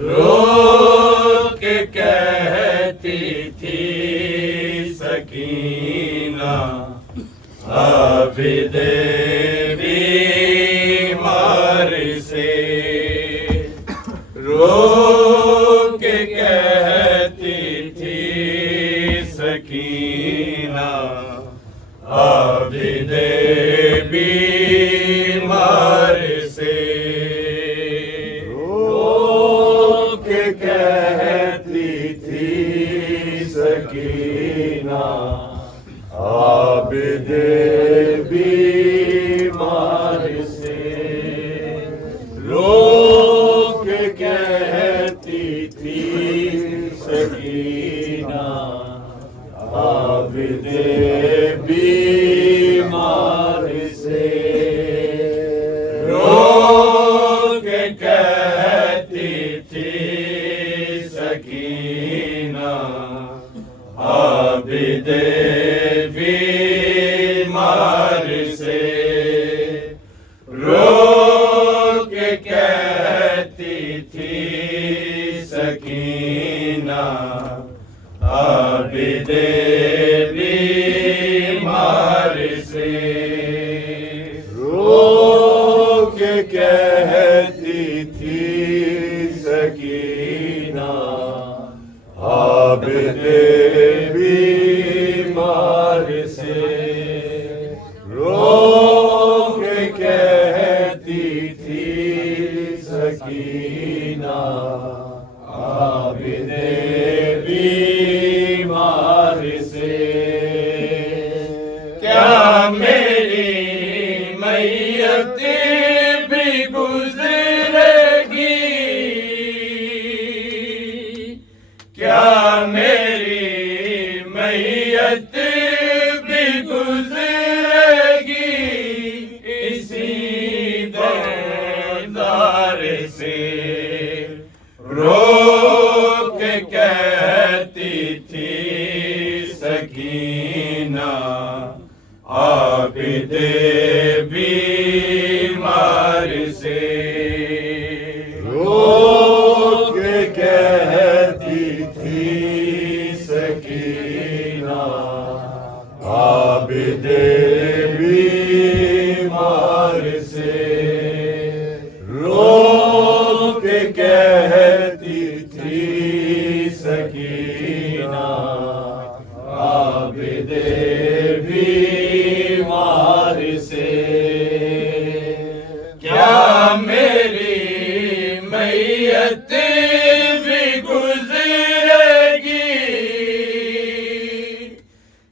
रो के कहती थी सकीना, आबिद बीमार से। रो के कहती थी सकीना, आबिद बीमार से। रो के कहती थी सकीना, आबिद बीमार से। रो के कहती थी सकीना, आबिद बीमार से। रो के कहती थी सकीना, आबिद बीमार से। रो के कहती थी सकीना, आबिद बीमार से। रो के कहती थी सकीना, आबिद बीमार से। रो के कहती थी सकीना, आबिद बीमार से। क्या मेरी मैयत भी गुजरेगी? क्या मेरी मैयत भी गुजरेगी इसी दरदार से? रो के कहती थी सकीना, आबिद बीमार से। रो के कहती थी सकीना, आबिद बीमार से। रो के कहती थी सकीना, आबिद बीमार से। क्या मेरी मैयत भी गुजरेगी?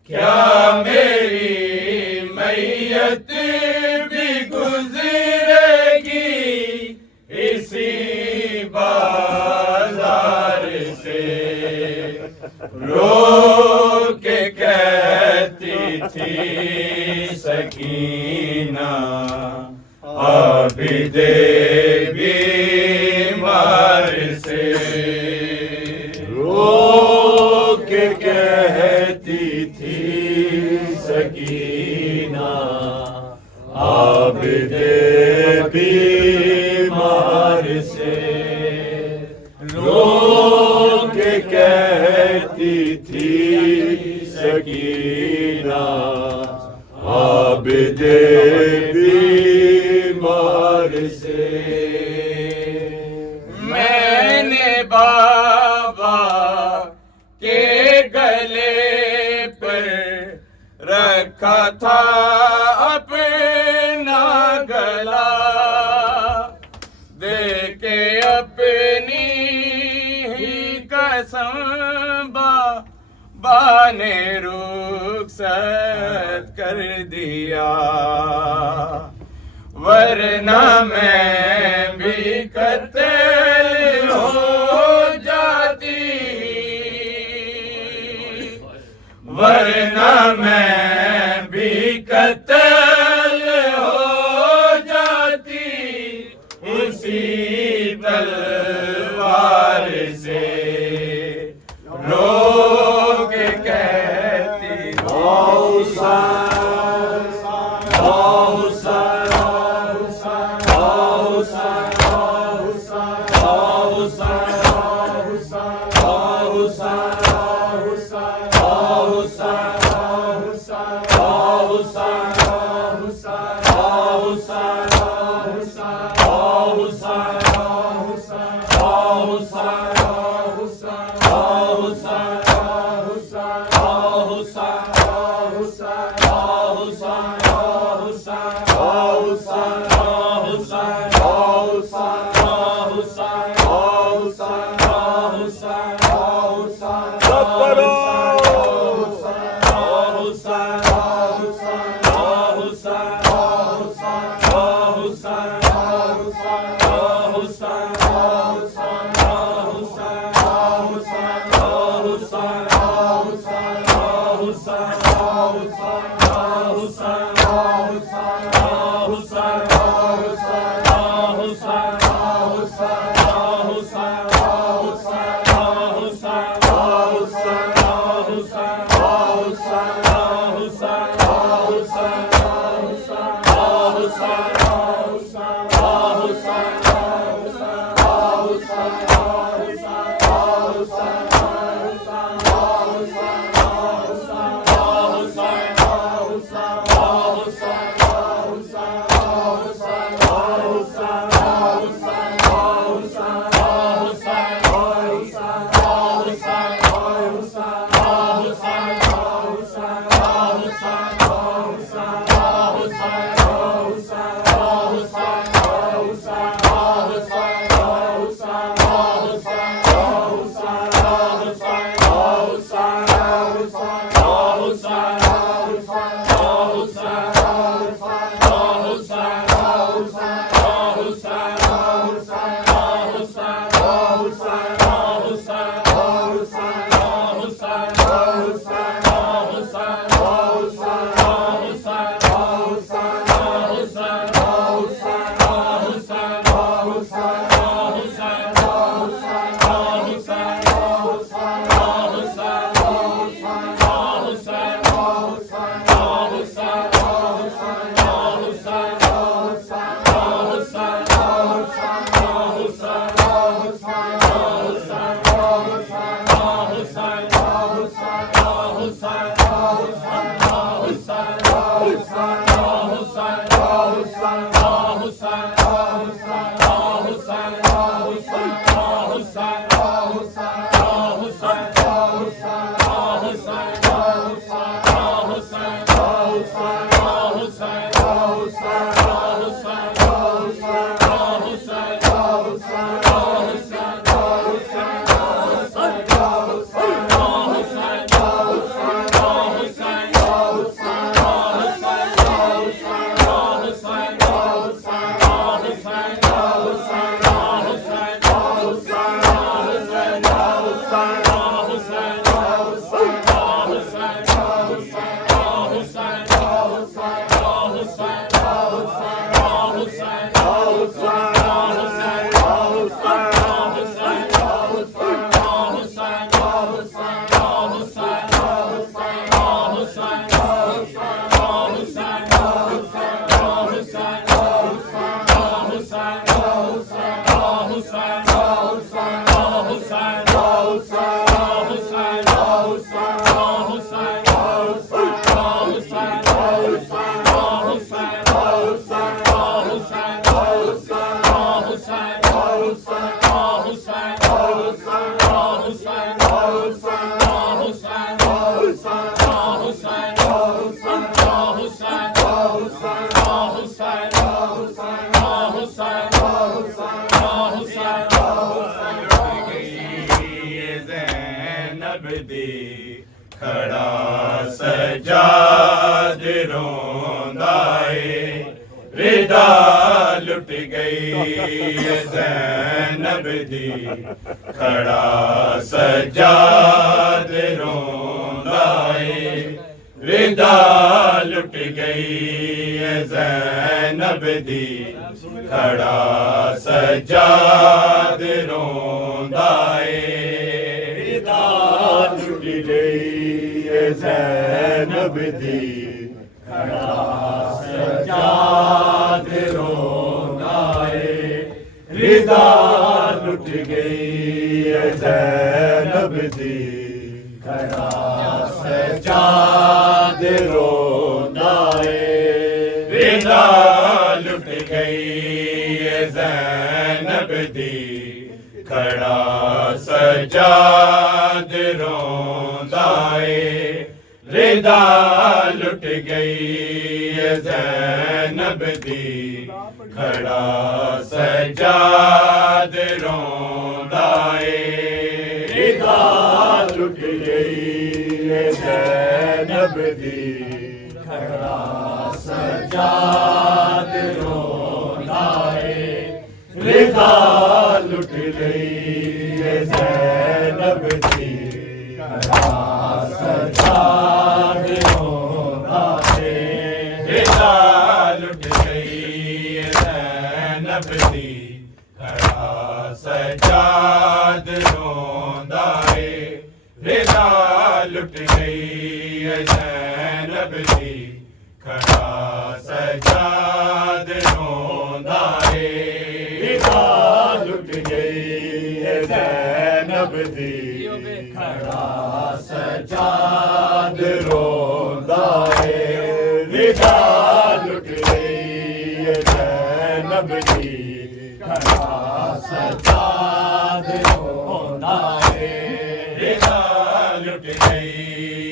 क्या मेरी मैयत भी गुजरेगी इसी बाजार से? रो के कहती थी सकीना, आबिद बीमार से। रो के कहती थी सकीना, आबिद बीमार से। रो के कहती थी सकीना, आबिद बीमार से। मैंने बाबा के गले पर रखा था अपना गला, दे के अपनी ही कसम बाबा ने रुखसत कर दिया। वरना मैं भी कत्ल हो जाती, वरना मैं भी कत्ल हो जाती उसी तलवार से। रो के कहती खड़ा सजाद रोंदाए रिदा लुट गई ज़ैनब दी खड़ा सजाद रोंदाए रिदा लुट गई ज़ैनब दी खड़ा सजाद रोंदाए रिदा लुट गई ज़ैनब दी खड़ा सजाद रोंदाए रिदा लुट गई ज़ैनब दी खड़ा सजाद रोंदाए रिदा लुट गई ज़ैनब दी खड़ा सजाद रोंदाए रिदा लुट गई ज़ैनब दी खड़ा सजाद रोंदाए रिदा लुट गई ज़ैनब दी खड़ा सजाद रोंदाए रिदा लुट गई ज़ैनब दी खड़ा सजाद रोंदाए रिदा लुट गई ज़ैनब दी खड़ा सजाद रोंदा है रिदा लुट गई है ज़ैनब दी खड़ा सजाद रोंदा है रिदा लुट गई है ज़ैनब दी खड़ा सजाद रोंदा है रिदा लुट गई है ज़ैनब दी खड़ा सजाद रोंदा है रिदा लुट गई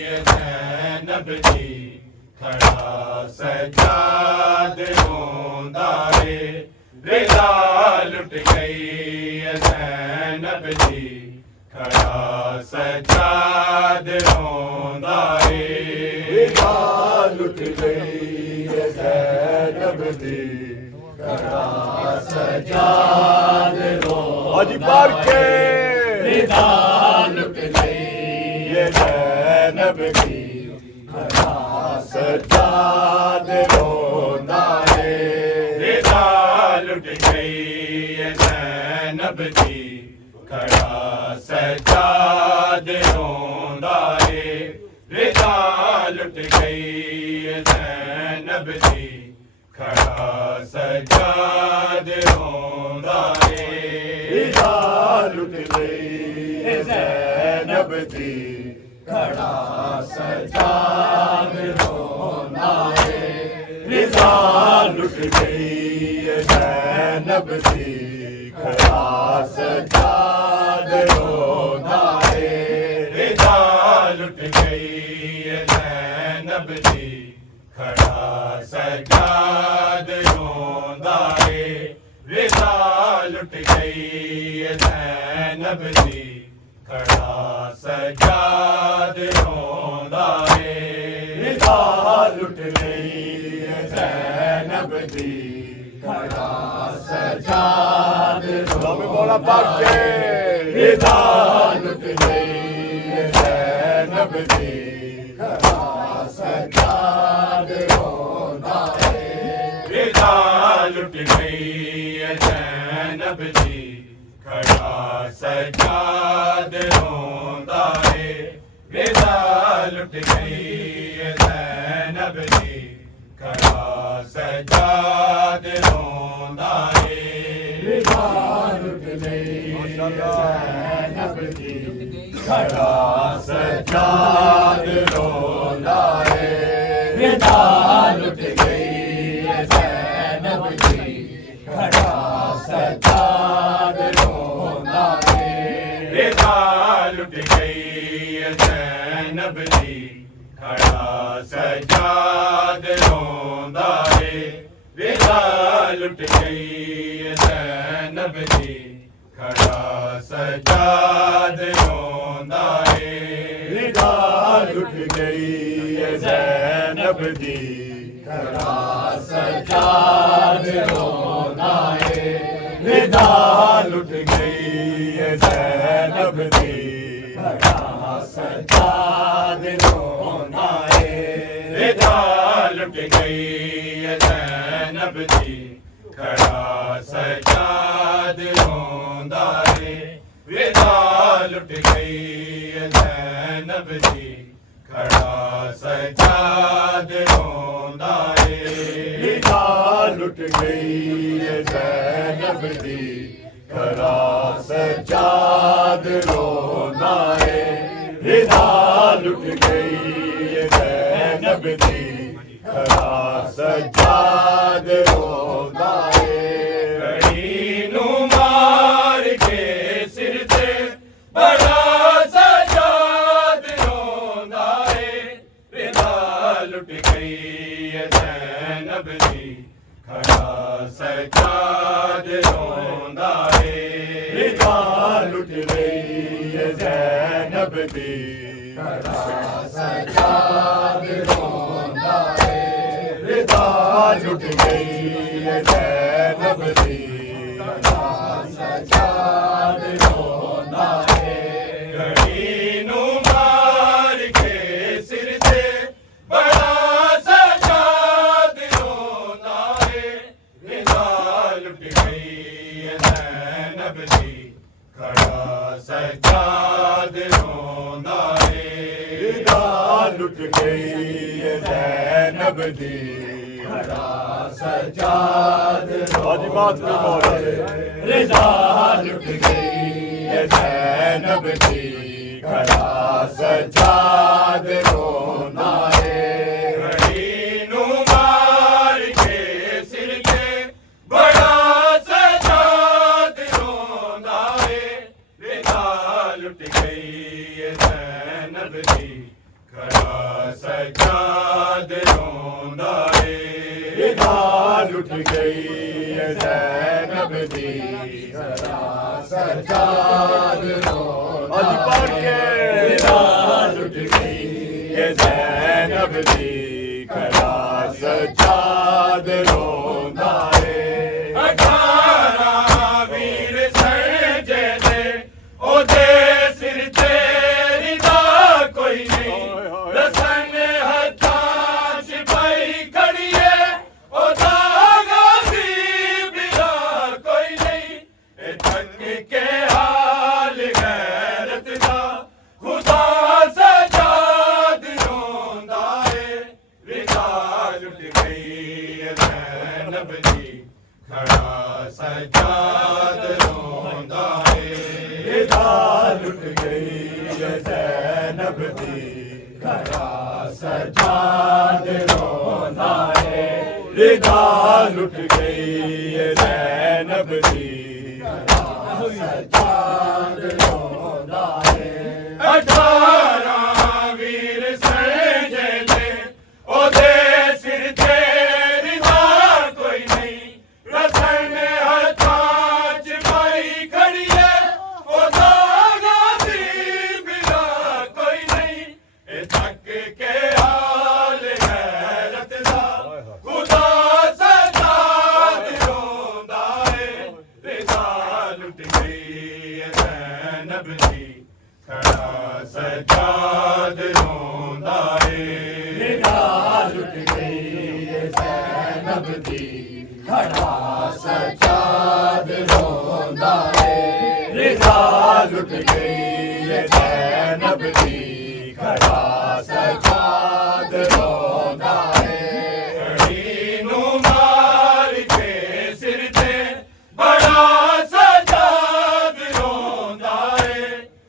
है ज़ैनब दी खड़ा सजाद रोंदा है रिदा लुट गई है ज़ैनब दी खड़ा सजाद रोंदा है रिदा लुट गई है ज़ैनब दी खड़ा सजाद रोंदा है रिदा लुट गई है ज़ैनब दी खड़ा सजाद रोंदा है रिदा लुट गई है ज़ैनब दी खड़ा सजाद रोंदा है रिदा लुट गई है ज़ैनब दी खड़ा सजाद रोंदा है रिदा लुट गई है ज़ैनब दी खड़ा सजाद रोंदा है रिदा लुट गई है ज़ैनब दी खड़ा सजाद रोंदा है रिदा लुट गई है ज़ैनब दी खड़ा सजाद रोंदा है रिदा लुट गई है ज़ैनब दी खड़ा सजाद रोंदा है रिदा लुट गई है ज़ैनब दी खड़ा सजाद रोंदा है रिदा लुट गई है ज़ैनब दी खड़ा सजाद रोंदा है रिदा लुट गई है ज़ैनब दी खड़ा सजाद रोंदा है रिदा लुट गई है ज़ैनब दी खड़ा सजाद रोंदा है रिदा लुट गई है ज़ैनब दी खड़ा सजाद रोंदा है रिदा लुट गई है ज़ैनब दी खड़ा सजाद रोंदा है रिदा लुट गई है ज़ैनब दी खड़ा सजाद रोंदा है रिदा लुट गई है ज़ैनब दी खड़ा सजाद रोंदा है रिदा लुट गई है ज़ैनब दी खड़ा सजाद रोंदा है रिदा लुट गई है ज़ैनब दी खड़ा सजाद रोंदा है रिदा लुट गई है ज़ैनब दी खड़ा सजाद रोंदा है रिदा लुट गई है ज़ैनब दी खड़ा सजाद रोंदा है रिदा लुट गई है ज़ैनब दी खड़ा सजाद रोंदा है रिदा लुट गई है ज़ैनब दी खड़ा सजाद रोंदा है घड़ी नूं मार के सिर ते बड़ा सजाद रोंदा है रिदा लुट गई है ज़ैनब दी खड़ा सजाद रोंदा है रिदा लुट गई है ज़ैनब दी खड़ा सजाद रोंदा है रिदा लुट गई है ज़ैनब दी खड़ा सजाद रोंदा है घड़ी नूं मार के सिर से बड़ा सजाद रोंदा है रिदा लुट गई है ज़ैनब ਜ਼ੈਨਬ ਦੀ ਖੜਾ ਸਜਾਦ ਰੋਂਦਾ ਏ ਰਿਦਾ ਲੁੱਟ ਗਈ ਏ ਜ਼ੈਨਬ ਦੀ ਖੜਾ ਸਜਾਦ ਰੋਂਦਾ ਏ ਰਿਦਾ ਲੁੱਟ ਗਈ ਏ ਜ਼ੈਨਬ ਦੀ ਖੜਾ ਸਜਾਦ ਰੋਂਦਾ ਏ ਘੜੀ ਨੂੰ ਮਾਰ ਕੇ ਸਿਰ ਤੇ ਬੜਾ ਸਜਾਦ ਰੋਂਦਾ ਏ ਰਿਦਾ ਲੁੱਟ ਗਈ ਏ ਜ਼ੈਨਬ ਦੀ ਖੜਾ ਸਜਾਦ ਰੋਂਦਾ ਏ ਰਿਦਾ ਲੁੱਟ ਗਈ ਏ ਜ਼ੈਨਬ ਦੀ ਖੜਾ ਸਜਾਦ ਰੋਂਦਾ ਅੱਜ ਪੜ ਕੇ ਰਿਦਾ ਲੁੱਟ ਗਈ ਏ ਜ਼ੈਨਬ ਦੀ ਖੜਾ ਸਜਾਦ ਰੋਂਦਾ ਏ 18 ਵੀਰ ਸਰਜੇ ਦੇ ਉਹਦੇ ਸਿਰ ਤੇ ਰਿਦਾ ਕੋਈ ਨਹੀਂ ਰਸਨ ਹੱਥਾਂ 'ਚ ਪਈ ਖੜੀਏ ਉਹਦਾ ਗਾਜ਼ੀ ਬਿਲਾ ਕੋਈ ਨਹੀਂ ਇਹ ਥੱਕ ਕੇ ਹਾਲ ਗੈਰਤ ਦਾ ਖੁਦਾ ਸਜਾਦ ਰੋਂਦਾ ਏ ਰਿਦਾ ਲੁੱਟ ਗਈ ਏ ਜ਼ੈਨਬ ਦੀ ਖੜਾ ਸਜਾਦ ਰੋਂਦਾ ਏ ਰਿਦਾ ਲੁੱਟ ਗਈ ਏ ਜ਼ੈਨਬ ਦੀ ਖੜਾ ਸਜਾਦ ਰੋਂਦਾ ਏ ਰਿਦਾ ਲੁੱਟ ਗਈ ਏ ਜ਼ੈਨਬ ਦੀ ਖੜਾ ਸਜਾਦ ਰੋਂਦਾ ਏ 18 ਵੀਰ ਸਰਜੇ ਦੇ ਉਹਦੇ ਸਿਰ ਤੇ ਰਿਦਾ ਕੋਈ ਨਹੀਂ ਰਤਨ ਹੱਥਾਂ 'ਚ ਪਾਈ ਖੜੀਏ ਉਹਦਾ ਗਾਜ਼ੀ ਬਿਲਾ ਕੋਈ ਨਹੀਂ ਇਹ ਥੱਕ ਕੇ ਹਾਲ ਗੈਰਤ ਦਾ ਖੁਦਾ ਸਜਾਦ ਰੋਂਦਾ ਏ ਰਿਦਾ ਲੁੱਟ ਗਈ ਏ ਜ਼ੈਨਬ ਦੀ ਖੜਾ ਸਜਾਦ ਰੋਂਦਾ ਏ ਰਿਦਾ ਲੁੱਟ ਗਈ ਏ ਜ਼ੈਨਬ ਦੀ ਖੜਾ ਸਜਾਦ ਰੋਂਦਾ ਏ ਰਿਦਾ ਲੁੱਟ ਗਈ ਏ ਜ਼ੈਨਬ ਦੀ ਖੜਾ ਸਜਾਦ ਰੋਂਦਾ ਏ ਘੜੀ ਨੂੰ ਮਾਰ ਕੇ ਸਿਰ ਤੇ ਬੜਾ ਸਜਾਦ ਰੋਂਦਾ ਏ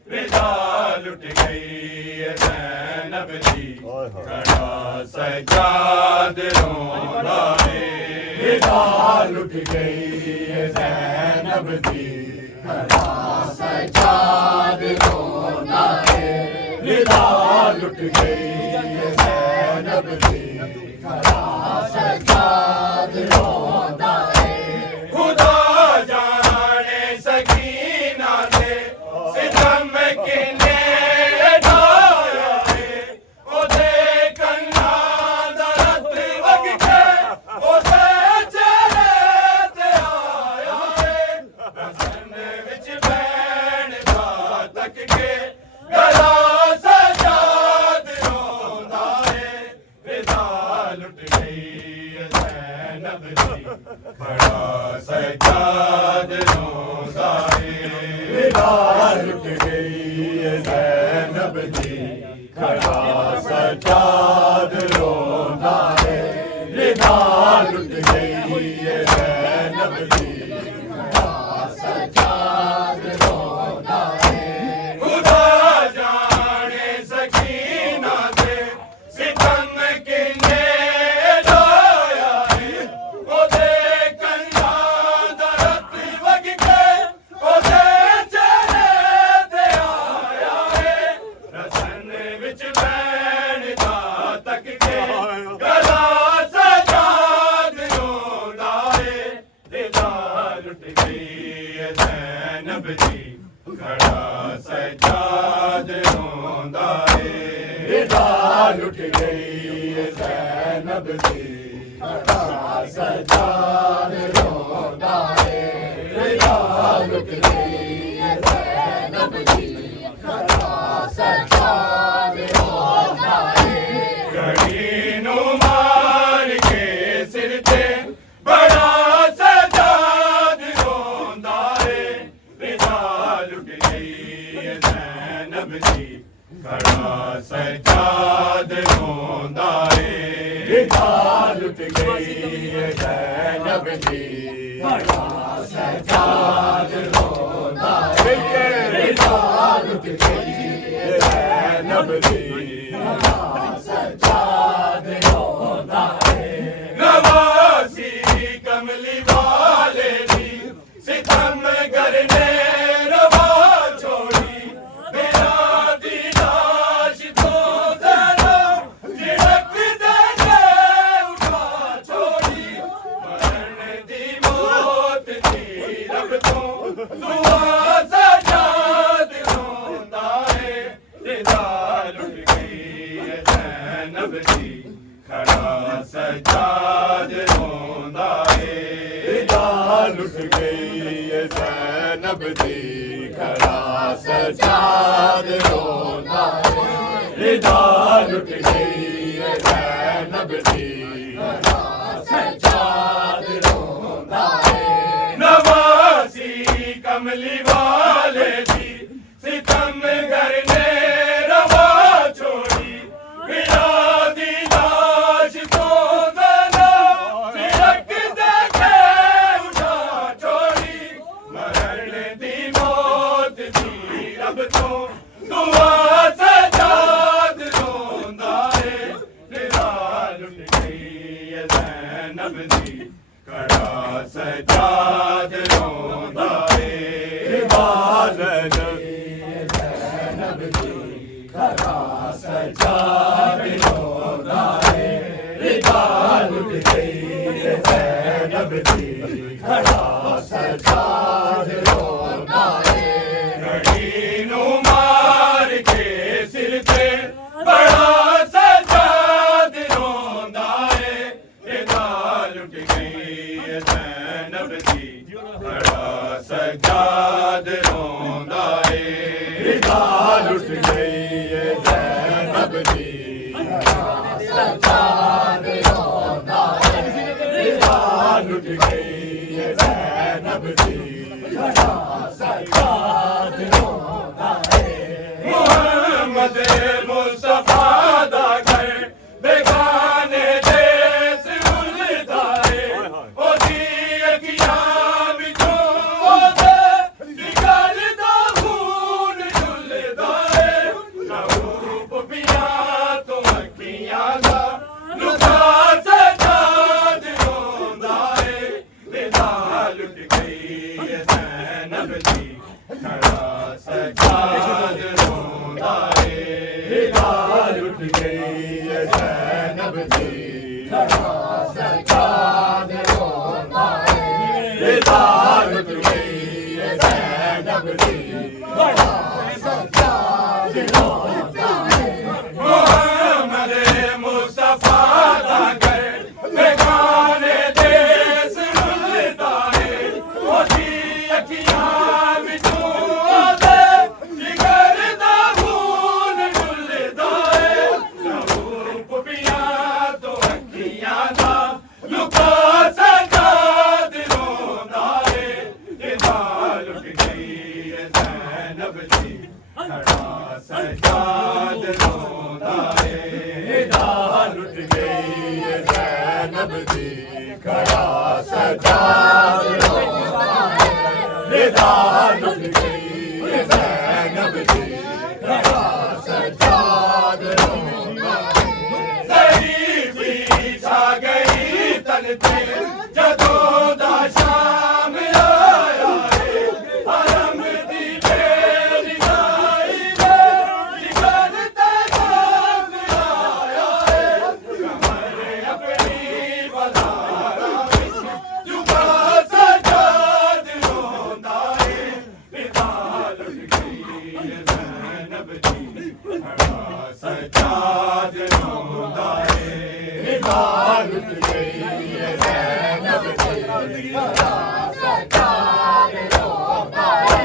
ਰਿਦਾ ਲੁੱਟ ਗਈ ਏ ਜ਼ੈਨਬ ਦੀ ਖੜਾ ਸਜਾਦ ਰੋਂਦਾ ਏ ਰਿਦਾ ਲੁੱਟ ਗਈ ਏ ਜ਼ੈਨਬ ਦੀ ਖੜਾ ਸਜਾਦ ਰੋਂਦਾ ਏ ਰਿਦਾ ਲੁੱਟ ਗਈ ਏ ਜ਼ੈਨਬ ਦੀ ਖੜਾ ਸਜਾਦ ਰੋਂਦਾ ਏ ਖੁਦਾ ਜਾਣੇ ਸਕੀਨਾ ਦੇ ਸਿਤਮ ਕਿਨੇ ਢਾਇਆ ਏ ਉਹਦੇ ਕੰਨਾਂ ਦਾ ਰਤ ਵਗ ਕੇ ਉਹਦੇ ਚਿਹਰੇ ਤੇ ਆਇਆ ਏ ਰਸਨ ਵਿੱਚ ਬੈਣ ਦਾ ਤੱਕ ਕੇ ਗਲਾ ਸਜਾਦ ਰੋਂਦਾ ਏ ਰਿਦਾ ਲੁੱਟ ਗਈ ਏ ਜ਼ੈਨਬ ਦੀ ਖੜਾ ਸਜਾਦ ਰੋਂਦਾ ਏ ਰਿਦਾ ਲੁੱਟ ਗਈ ਏ ਜ਼ੈਨਬ ਦੀ ਖੜਾ ਸਜਾਦ ਰੋਂਦਾ ਏ ਰਿਦਾ ਲੁੱਟ ਗਈ ਏ ਜ਼ੈਨਬ ਦੀ ਖੜਾ ਸਜਾਦ ਰੋਂਦਾ ਏ ਖੁਦਾ ਜਾਣੇ ਸਕੀਨਾ ਦੇ ਸਿਤਮ ਕਿਨੇ ਢਾਇਆ ਏ ਉਹਦੇ ਕੰਨਾਂ ਦਾ ਰਤ ਵਗ ਕੇ ਉਹਦੇ ਚਿਹਰੇ ਤੇ ਆਇਆ ਏ ਰਸਨ ਵਿੱਚ ਬੈਣ ਦਾ ਤੱਕ ਕੇ ਗਲਾ ਸਜਾਦ ਰੋਂਦਾ ਏ ਰਿਦਾ ਲੁੱਟ ਗਈ ਏ ਜ਼ੈਨਬ ਦੀ ਖੜਾ ਸਜਾਦ ਰੋਂਦਾ ਏ ਰਿਦਾ ਲੁੱਟ ਗਈ ਏ ਜ਼ੈਨਬ ਦੀ ਖੜਾ ਸਜਾਦ ਰੋਂਦਾ ਏ ਰਿਦਾ ਲੁੱਟ ਗਈ ਏ ਜ਼ੈਨਬ ਦੀ ਖੜਾ ਸਜਾਦ ਰੋਂਦਾ ਏ ਘੜੀ ਨੂੰ ਮਾਰ ਕੇ ਸਿਰ ਤੇ ਬੜਾ ਸਜਾਦ ਰੋਂਦਾ ਏ ज़ैनब जी खड़ा सजाद रोंदा है रिदा लुट गई है ज़ैनब जी खड़ा सजाद रोंदा है रिदा लुट गई है ज़ैनब जी खड़ा सजाद रोंदा है नवासी कमली वाले दी सितम करने रवा छोड़ी मेरा दी लाश तो जरा झिड़क दे उठा छोड़ी मरण दी मौत दी रब तो दुआ सजाद रोंदा है रिदा लुट गई है ज़ैनब जी खड़ा सजाद रोंदा है रिदा लुट गई है ज़ैनब जी खड़ा सजाद रोंदा है रिदा लुट गई है ज़ैनब जी खड़ा सजाद रोंदा है नवासी कमली वाले दी सितम करने रवा छोड़ी मेरा दी लाश तो ज़रा झिड़क दे उठा छोड़ी मरण दी मौत दी रब तो दुआ सजाद रोंदा है रिदा लुट गई है ज़ैनब जी खड़ा सजाद रोंदा है रिदा लुट गई है ज़ैनब जी खड़ा सजाद रोंदा है रिदा लुट गई है ज़ैनब जी खड़ा सजाद रोंदा है घड़ी नू मार के सिर पे बड़ा सजाद रोंदा है रिदा लुट गई है ज़ैनब जी खड़ा सजाद रोंदा है रिदा लुट गई है ज़ैनब जी खड़ा सजाद रोंदा है रिदा लुट गई है ज़ैनब जी खड़ा सजाद रोंदा है मोहम्मद मुस्तफा दा घर बेगाने देस उलदा है ओदी अखियां विचों ओदे जिगर दा खून झुलदा है रूप पिया तो अखियां दा लुका सजाद रोंदा है रिदा लुट गई है ज़ैनब जी खड़ा सजाद रोंदा है रिदा लुट गई है ज़ैनब जी खड़ा सजाद रोंदा है रिदा लुट गई है ज़ैनब जी खड़ा सजाद रोंदा है मोहम्मद मुस्तफा दा घर बेगाने देस रुलदा है ओदी अखियां विचों ओदे जिगर दा खून झुलदा है रूप पिया तो अखियां दा लुका सजाद रोंदा है रिदा लुट गई है ज़ैनब जी खड़ा सजाद रोंदा है रिदा लुट गई है ज़ैनब जी खड़ा सजाद रोंदा है रिदा लुट गई है ज़ैनब जी खड़ा सजाद रोंदा है ज़रीफ़ी छा गई तन पे जदों दा शाम आया है हरम दी बेरिदाई दे जिगर ते खाक आया है कमर अपनी बज़ारा विच झुका सजाद रोंदा है रिदा लुट गई है ज़ैनब जी खड़ा सजाद रोंदा है रिदा लुट गई है ज़ैनब जी खड़ा सजाद रोंदा है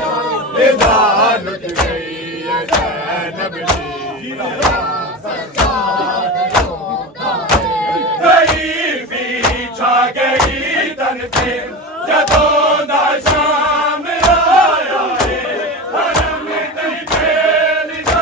रिदा लुट गई है ज़ैनब जी खड़ा सजाद रोंदा है ज़रीफ़ी छा गई तन पे जदों दा शाम आया है हरम दी बेरिदाई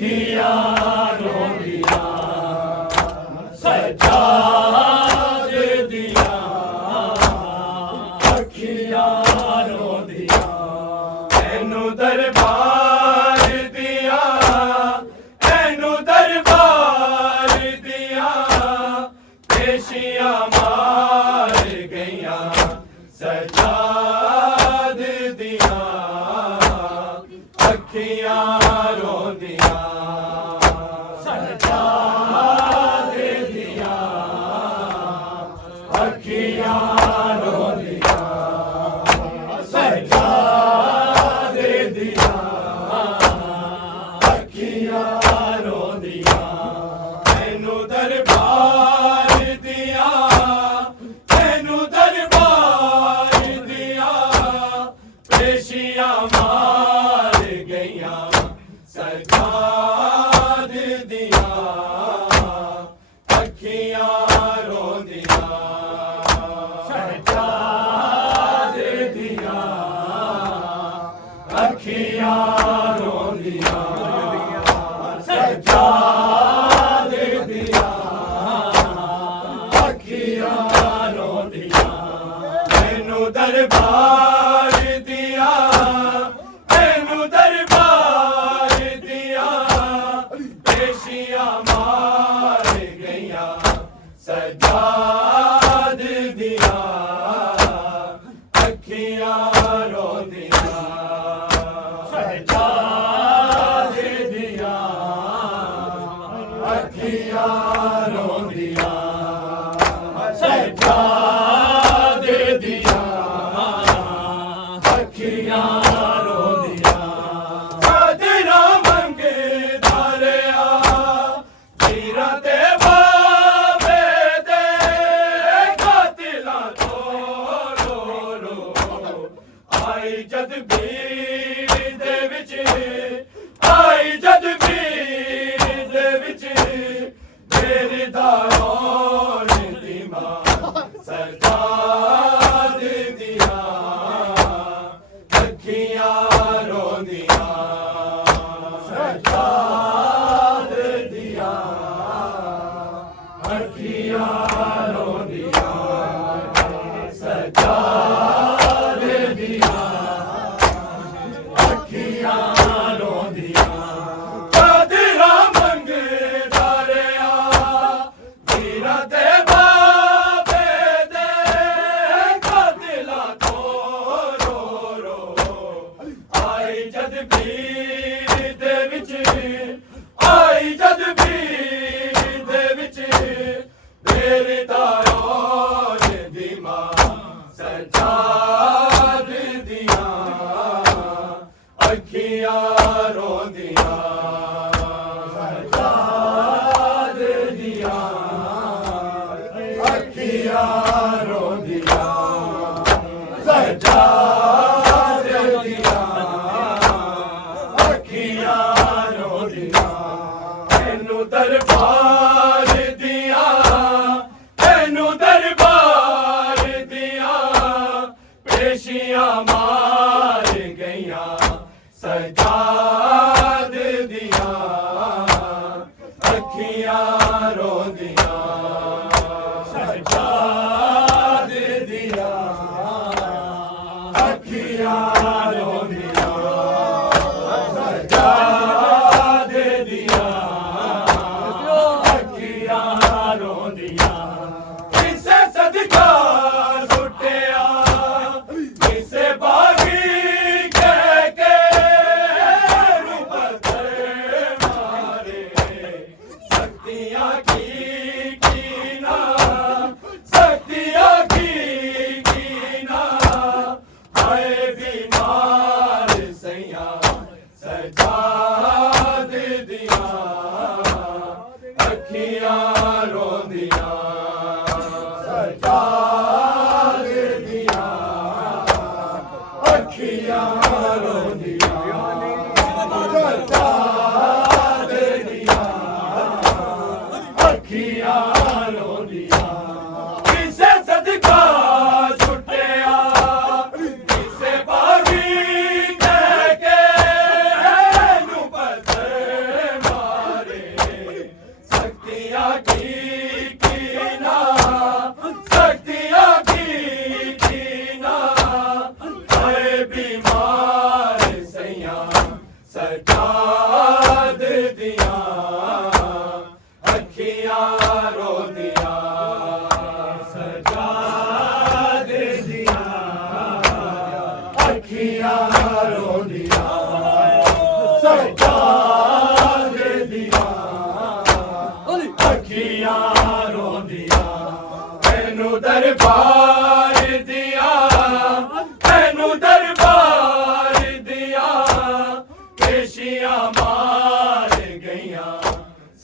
ਅੱਖੀਆਂ ਰੋਂਦੀਆਂ ਸਜਾਦੇ ਦੀਆਂ ਅੱਖੀਆਂ ਰੋਂਦੀਆਂ ਇਹਨੂੰ ਦਰਬਾਰ ਦੀਆਂ ਇਹਨੂੰ ਦਰਬਾਰ ਦੀਆਂ ਪੇਸ਼ੀਆਂ ਮਾਰ ਗਈਆਂ ਸਜਾਦ ਦੀਆਂ ਅੱਖੀਆਂ ਰੋਂਦੀਆਂ ਸਜਾਦ ਦੀਆਂ ਅੱਖੀਆਂ ਰੋਂਦੀਆਂ ਸਜਾਦ ਦੀਆਂ ਅੱਖੀਆਂ ਰੋਂਦੀਆਂ ਇਹਨੂੰ ਦਰਬਾਰ ਦੀਆਂ ਇਹਨੂੰ ਦਰਬਾਰ ਦੀਆਂ ਪੇਸ਼ੀਆਂ ਮਾਰ ਗਈਆਂ ਸਜਾਦ ਦੀਆਂ ਅੱਖੀਆਂ ਰੋਂਦੀਆਂ ਸਜਾਦ ਦੀਆਂ ਅੱਖੀਆਂ ਰੋਂਦੀਆਂ ਸਜਾਦ ਦੀਆਂ ਅੱਖੀਆਂ ਰੋਂਦੀਆਂ ਇਹਨੂੰ ਦਰਬਾਰ ਦੀਆਂ ਇਹਨੂੰ ਦਰਬਾਰ ਦੀਆਂ ਪੇਸ਼ੀਆਂ ਮਾਰ ਗਈਆਂ ਸਜਾਦ ਦੀਆਂ ਅੱਖੀਆਂ ਰੋਂਦੀਆਂ ਸਜਾਦ ਦੀਆਂ ਅੱਖੀਆਂ ਰੋਂਦੀਆਂ ਸਜਾਦ ਦੀਆਂ ਅੱਖੀਆਂ ਰੋਂਦੀਆਂ ਕਾਦਰਾ ਮੰਗਦਾ ਰਿਹਾ ਵੀਰਾਂ ਤੇ ਬਾਬੇ ਦੇ ਕਾਤਿਲਾਂ ਤੋਂ ਰੋ ਰੋ ਆਈ ਜਦ ਭੀੜ ਦੇ ਵਿੱਚ ਆਈ ਜਦ ਭੀੜ ਦੇ ਵਿੱਚ ਤੇਰੇ ਦਾ ਰੋਣ ਦੀ ਮਾਂ ਸਜਾਦ ਦੀਆਂ ਅੱਖੀਆਂ ਰੋਂਦੀਆਂ ਸਜਾਦ ਦੀਆਂ ਅੱਖੀਆਂ ਰੋਂਦੀਆਂ ਸਜਾਦ ਦੀਆਂ ਅੱਖੀਆਂ ਰੋਂਦੀਆਂ ਕਾਦਰਾ ਮੰਗਦਾ ਰਿਹਾ ਵੀਰਾਂ ਤੇ ਬਾਬੇ ਦੇ ਕਾਤਿਲਾਂ ਤੋਂ ਰੋ ਰੋ ਆਈ ਜਦ ਭੀੜ ਦੇ ਵਿੱਚ ਆਈ ਜਦ ਭੀੜ ਦੇ ਵਿੱਚ ਤੇਰੇ ਦਾ ਰੋਣ ਦੀ ਮਾਂ ਸਜਾਦ ਦੀਆਂ ਅੱਖੀਆਂ ਰੋਂਦੀਆਂ ਸਜਾਦ ਦੀਆਂ ਅੱਖੀਆਂ ਰੋਂਦੀਆਂ ਸਜਾਦ ਦੀਆਂ ਅੱਖੀਆਂ ਰੋਂਦੀਆਂ ਇਹਨੂੰ ਦਰਬਾਰ ਦੀਆਂ ਇਹਨੂੰ ਦਰਬਾਰ ਦੀਆਂ ਪੇਸ਼ੀਆਂ ਮਾਰ ਗਈਆਂ ਸਜਾਦ ਦੀਆਂ ਅੱਖੀਆਂ ਰੋਂਦੀਆਂ ਸਜਾਦ ਦੀਆਂ ਅੱਖੀਆਂ ਰੋਂਦੀਆਂ ਸਜਾਦ ਦੀਆਂ ਅੱਖੀਆਂ ਰੋਂਦੀਆਂ ਕਿਸੇ ਸਦਕਾ ਸੁੱਟਿਆ ਕਿਸੇ ਬਾਗੀ ਕਹਿ ਕੇ ਨੂੰ ਪੱਥਰ ਮਾਰੇ ਸ਼ਕਤੀਆਂ ਕੀ ਨਾ ਸ਼ਕਤੀਆਂ ਕੀ ਨਾ ਹਾਏ ਬਿਮਾਰ ਸਈਆਂ ਸਜਾਦ ਦੀਆਂ ਅੱਖੀਆਂ ਰੋਂਦੀਆਂ ਸਜਾਦ ਦੀਆਂ ਅੱਖੀਆਂ ਰੋਂਦੀਆਂ ਸਜਾਦ ਦੀਆਂ ਅੱਖੀਆਂ ਰੋਂਦੀਆਂ ਕਿਸੇ ਸਦਕਾ ਛੁੱਟਿਆ ਕਿਸੇ ਬਾਗੀ ਕਹਿ ਕੇ ਨੂੰ सजाद दिया अखियां रोंदियां सजाद दिया अखियां रोंदियां सजाद दिया अखियां रोंदियां मैनू दरबार दिया मैनू दरबार दिया पेशियां मार गईयां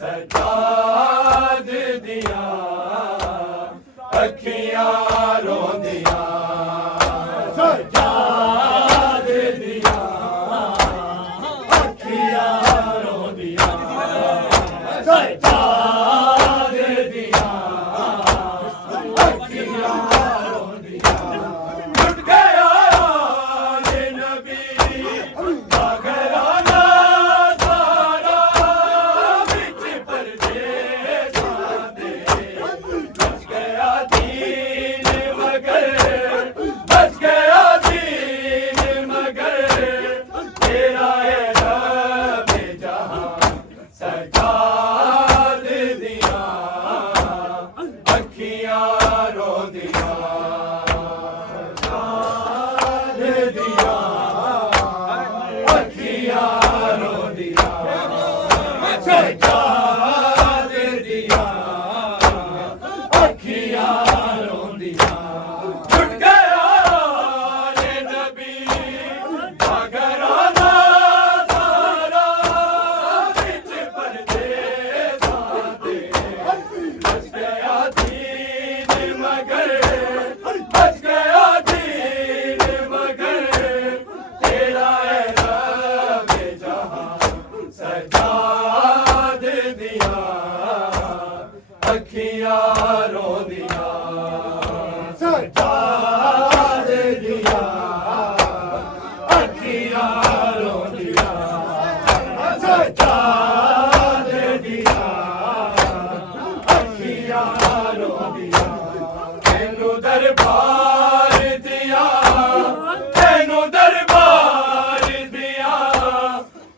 सजाद दिया अखियां रोंदियां सजाद दिया अखियां रोंदियां सजाद दिया अखियां रोंदियां लुट गया ये नबी का घराना सारा बिच परदेसां दे बच गया दीन मगर बच गया दीन मगर तेरा है रब जहां सजाद दिया अखियां रोंदियां सजाद दिया अखियां रोंदियां सजाद दिया अखियां रोंदियां छुट गया ये नबी का घराना सारा बिच परदेसां दे बच गया दीन मगर बच गया दीन मगर तेरा है रब जहां सजाद दिया अखियां रोंदियां सजाद दिया अखियां रोंदियां सजाद दिया अखियां रोंदियां मैनू दरबार दिया मैनू दरबार दिया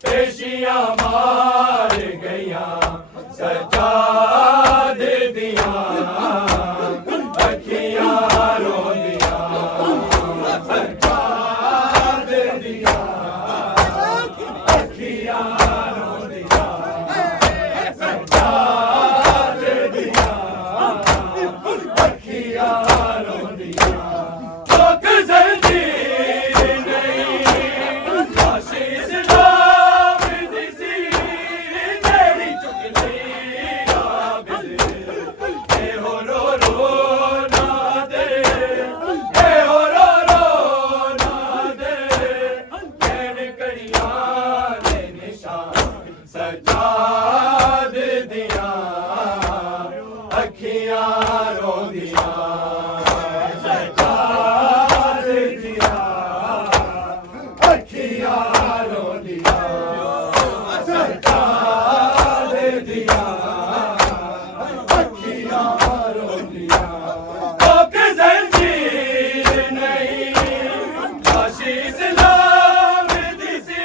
पेशियां मार गईयां सजाद दिया अखियां रोंदियां सजाद दिया अखियां रोंदियां सजाद दिया अखियां रोंदियां लोक जंजीर नहीं काशी इस्लाम दी सी तेरी चुक ली आबिद ए हो रो ना दे ए हो रो ना दे कैन कड़ियां दे निशान सजाद दिया अखियां रोंदियां सजाद दिया अखियां रोंदियां सजाद दिया अखियां रोंदियां लोक जंजीर नहीं काशी इस्लाम दी सी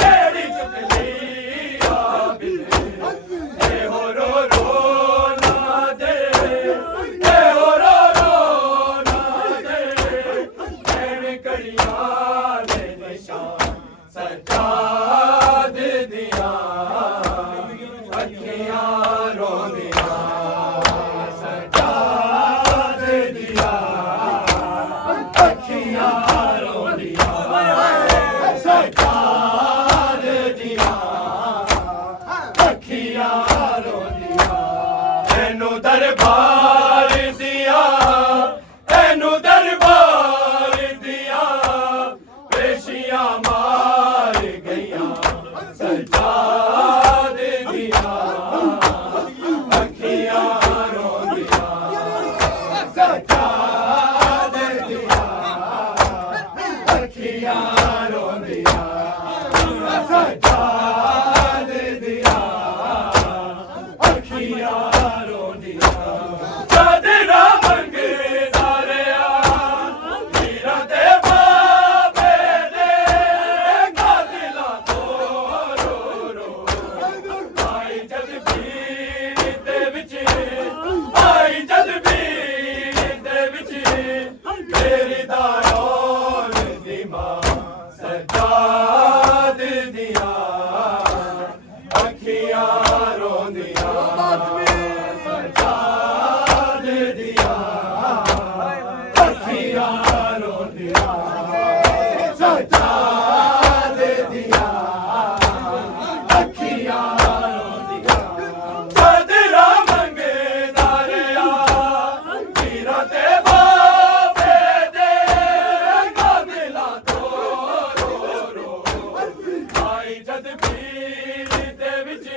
जेड़ी चुक ली आबिद ए हो रो ना दे ए हो रो ना दे कैन कड़ियां दे निशान सजाद दिया अखियां रोंदियां सजाद दिया अखियां रोंदियां सजाद दिया अखियां रोंदियां मैनू दरबार दिया मैनू दरबार दिया पेशियां मार गईयां सजाद दिया अखियां रोंदियां सजाद दिया अखियां रोंदियां सजाद दिया अखियां रोंदियां ਜਗਤ ਪੀਰ ਦੇ ਵਿੱਚ